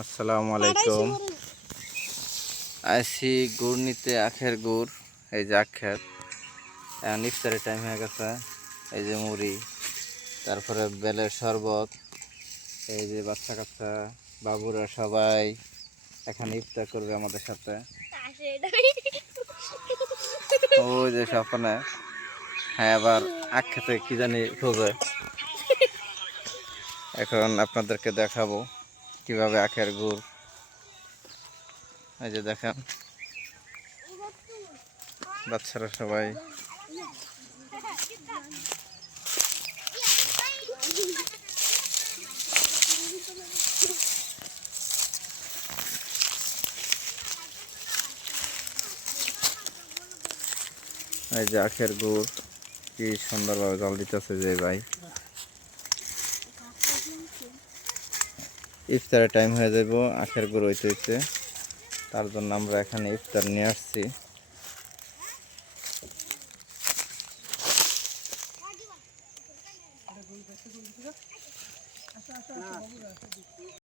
আসসালামু আলাইকুম। আইসি গুড় নিতে, আখের গুড়। এই যে আখের এখন ইফতারের টাইম হয়ে গেছে। এই যে মুড়ি, তারপরে বেলের শরবত। এই যে বাচ্চা কাচ্চা বাবুরা সবাই এখানে ইফতার করবে আমাদের সাথে। ওই যে স্বপ্নে, হ্যাঁ, আবার আখ খেতে কি জানি খোঁজে। এখন আপনাদেরকে দেখাবো কিভাবে আখের গুড়। এই যে দেখেন বাচ্চারা সবাই। এই যে আখের গুড় কি সুন্দরভাবে জল দিতেছে যে ভাই। ইফতারের টাইম হয়ে যাব, আখের গুড় হইতে তার জন্য আমরা এখানে ইফতার নিয়ে আসছি।